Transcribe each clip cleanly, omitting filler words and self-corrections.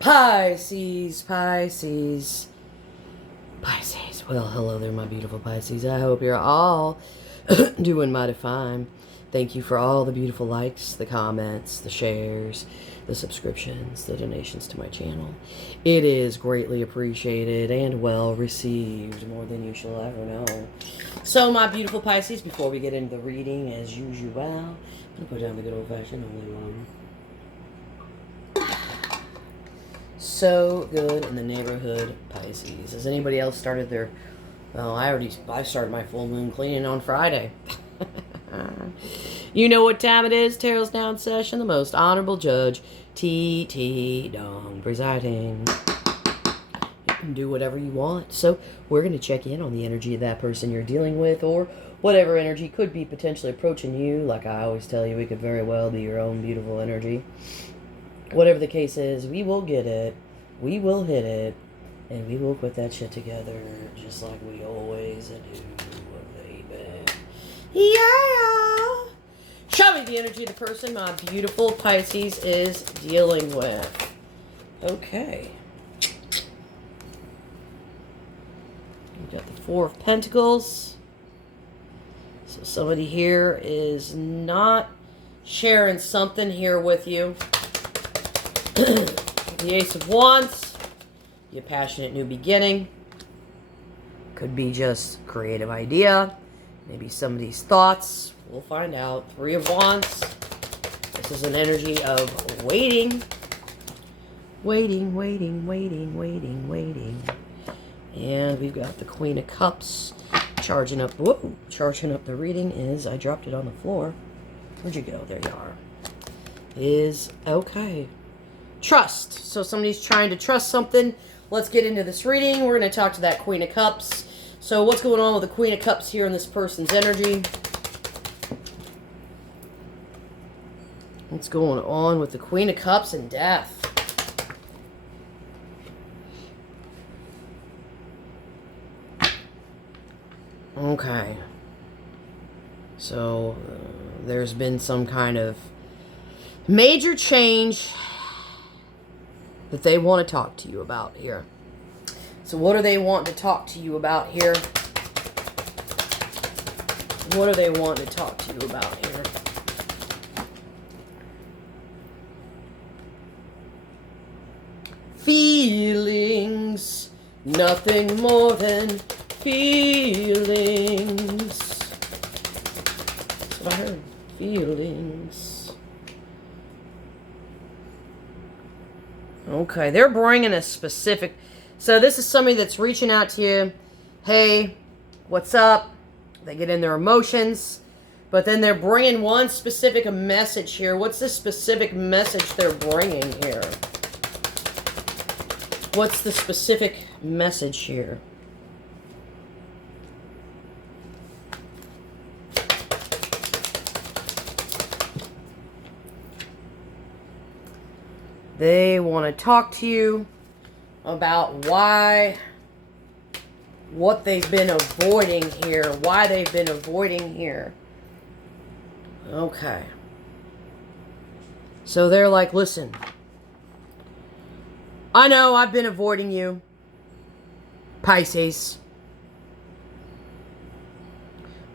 Pisces, Pisces, Pisces. Well, hello there, my beautiful Pisces. I hope you're all doing mighty fine. Thank you for all the beautiful likes, the comments, the shares, the subscriptions, the donations to my channel. It is greatly appreciated and well received, more than you shall ever know. So, my beautiful Pisces, before we get into the reading, as usual, I'm going to put down the good old-fashioned only one. So good in the neighborhood, Pisces. Has anybody else started their... Well, I started my full moon cleaning on Friday. You know what time it is? Tarot's Down Session. The most honorable judge, T.T. Dong, presiding. You can do whatever you want. So we're going to check in on the energy of that person you're dealing with, or whatever energy could be potentially approaching you. Like I always tell you, it could very well be your own beautiful energy. Whatever the case is, we will get it, we will hit it, and we will put that shit together just like we always do, baby. Yeah! Show me the energy of the person my beautiful Pisces is dealing with. Okay. We've got the Four of Pentacles. So somebody here is not sharing something here with you. The Ace of Wands, your passionate new beginning. Could be just creative idea. Maybe somebody's thoughts. We'll find out. Three of Wands. This is an energy of waiting. Waiting, waiting, waiting, waiting, waiting. And we've got the Queen of Cups charging up. Whoa, charging up the reading is, I dropped it on the floor. Where'd you go? There you are. Is okay. Trust. So somebody's trying to trust something. Let's get into this reading. We're going to talk to that Queen of Cups. So what's going on with the Queen of Cups here in this person's energy? What's going on with the Queen of Cups and death? Okay. So there's been some kind of major change that they want to talk to you about here. So what do they want to talk to you about here? What do they want to talk to you about here? Feelings. Nothing more than feelings. That's what I heard. Feelings. Okay, they're bringing a specific... So this is somebody that's reaching out to you. Hey, what's up? They get in their emotions. But then they're bringing one specific message here. What's the specific message they're bringing here? What's the specific message here? They want to talk to you about what they've been avoiding here. Why they've been avoiding here. Okay. So they're like, listen, I know I've been avoiding you, Pisces.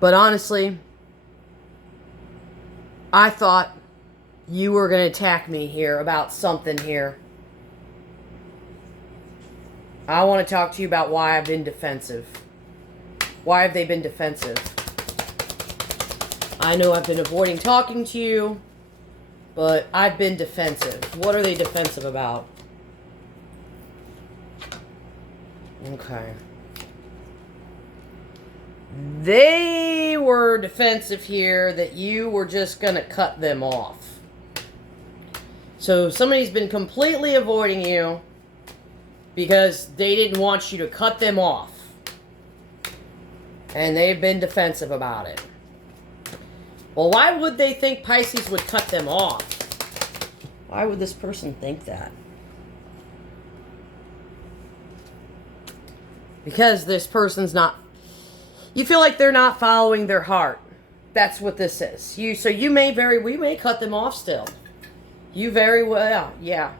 But honestly, I thought you were going to attack me here about something here. I want to talk to you about why I've been defensive. Why have they been defensive? I know I've been avoiding talking to you, but I've been defensive. What are they defensive about? Okay. They were defensive here that you were just going to cut them off. So somebody's been completely avoiding you because they didn't want you to cut them off. And they've been defensive about it. Well, why would they think Pisces would cut them off? Why would this person think that? Because this person's not... You feel like they're not following their heart. That's what this is. We may cut them off still. You very well, yeah.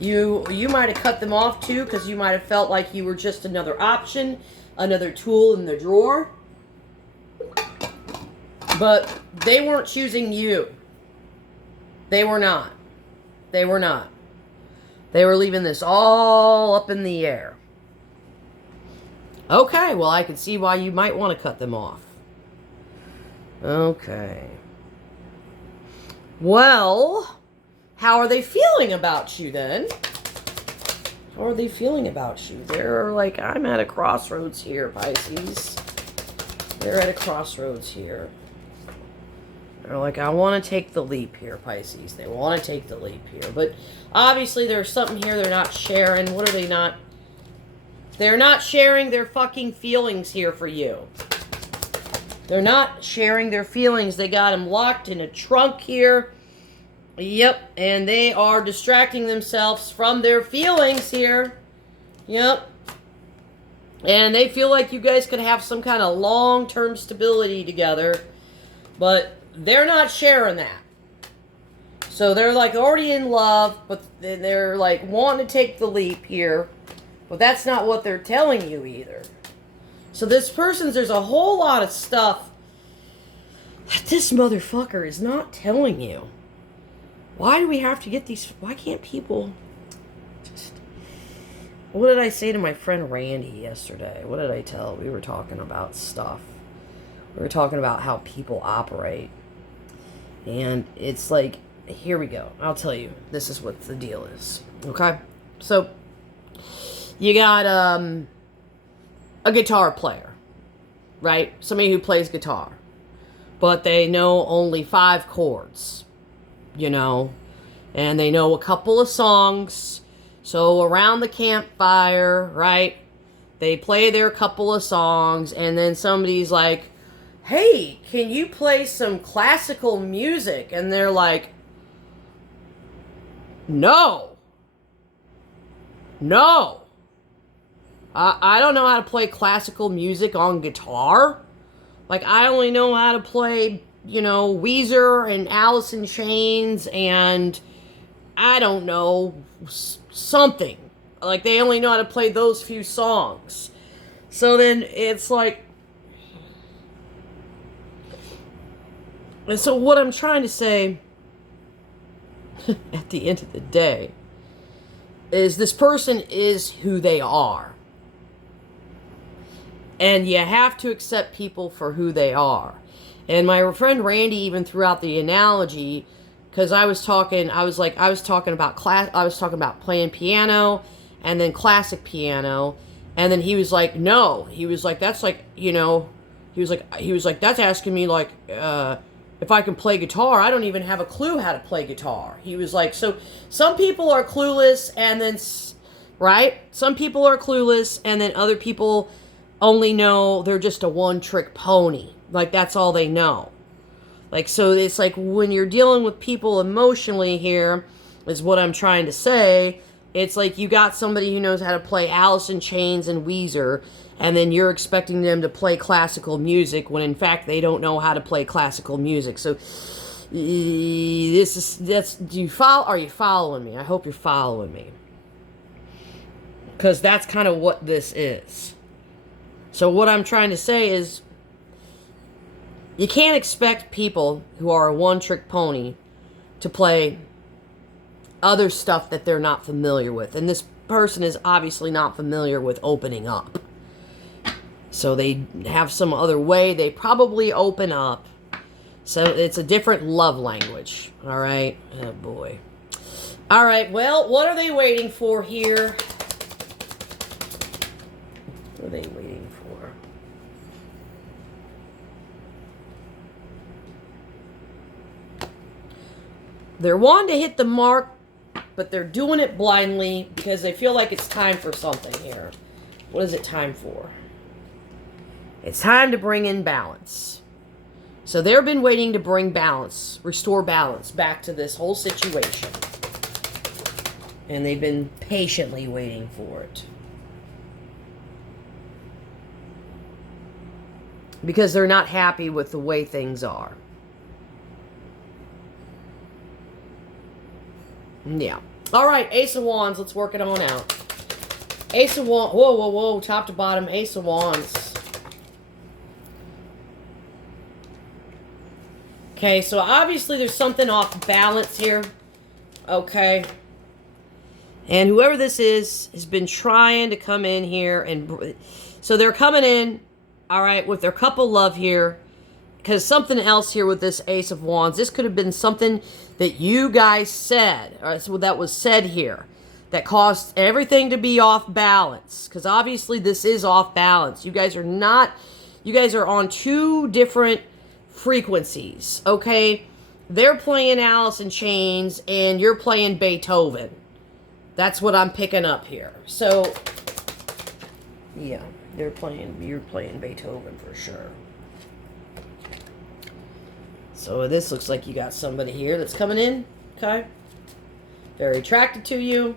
You might have cut them off too, because you might have felt like you were just another option, another tool in the drawer. But they weren't choosing you. They were not. They were not. They were leaving this all up in the air. Okay, well, I can see why you might want to cut them off. Okay. Well, how are they feeling about you then? How are they feeling about you? They're like, I'm at a crossroads here, Pisces. They're at a crossroads here. They're like, I want to take the leap here, Pisces. They want to take the leap here. But obviously there's something here they're not sharing. What are they not? They're not sharing their fucking feelings here for you. They're not sharing their feelings. They got them locked in a trunk here. Yep. And they are distracting themselves from their feelings here. Yep. And they feel like you guys could have some kind of long-term stability together. But they're not sharing that. So they're like already in love, but they're like wanting to take the leap here. But that's not what they're telling you either. So this person's, there's a whole lot of stuff that this motherfucker is not telling you. Why do we have to get these, why can't people just, what did I say to my friend Randy yesterday? What did I tell? We were talking about stuff. We were talking about how people operate. And it's like, here we go. I'll tell you. This is what the deal is. Okay? So, you got a guitar player. Right? Somebody who plays guitar. But they know only 5 chords. You know? And they know a couple of songs. So, around the campfire, right? They play their couple of songs. And then somebody's like, hey, can you play some classical music? And they're like, no. No. I don't know how to play classical music on guitar. Like, I only know how to play, you know, Weezer and Alice in Chains and, I don't know, something. Like, they only know how to play those few songs. So then it's like, and so what I'm trying to say at the end of the day is this person is who they are. And you have to accept people for who they are. And my friend Randy even threw out the analogy, because I was talking about playing piano and then classic piano, and then he was like, no. He was like, that's like, you know, he was like, that's asking me like, if I can play guitar. I don't even have a clue how to play guitar. He was like, so some people are clueless and then, right? Some people are clueless and then other people only know they're just a one-trick pony. Like, that's all they know. Like, so it's like when you're dealing with people emotionally here, is what I'm trying to say. It's like you got somebody who knows how to play Alice in Chains and Weezer, and then you're expecting them to play classical music when in fact they don't know how to play classical music. So are you following me? I hope you're following me. Because that's kind of what this is. So what I'm trying to say is, you can't expect people who are a one-trick pony to play other stuff that they're not familiar with. And this person is obviously not familiar with opening up. So they have some other way they probably open up. So it's a different love language. All right? Oh, boy. All right, well, what are they waiting for here? What are they waiting for? They're wanting to hit the mark, but they're doing it blindly because they feel like it's time for something here. What is it time for? It's time to bring in balance. So they've been waiting to bring balance, restore balance back to this whole situation. And they've been patiently waiting for it. Because they're not happy with the way things are. Yeah. All right, Ace of Wands. Let's work it on out. Ace of Wands. Whoa, whoa, whoa. Top to bottom. Ace of Wands. Okay, so obviously there's something off balance here. Okay. And whoever this is has been trying to come in here. And so they're coming in, all right, with their couple love here. Because something else here with this Ace of Wands. This could have been something that you guys said. All right, so that was said here. That caused everything to be off balance. Because obviously this is off balance. You guys are not... You guys are on two different frequencies. Okay? They're playing Alice in Chains. And you're playing Beethoven. That's what I'm picking up here. So... yeah. You're playing Beethoven for sure. So this looks like you got somebody here that's coming in, okay? Very attracted to you.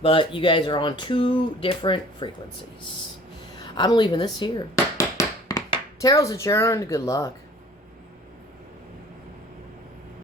But you guys are on two different frequencies. I'm leaving this here. Tarot's adjourned. Good luck.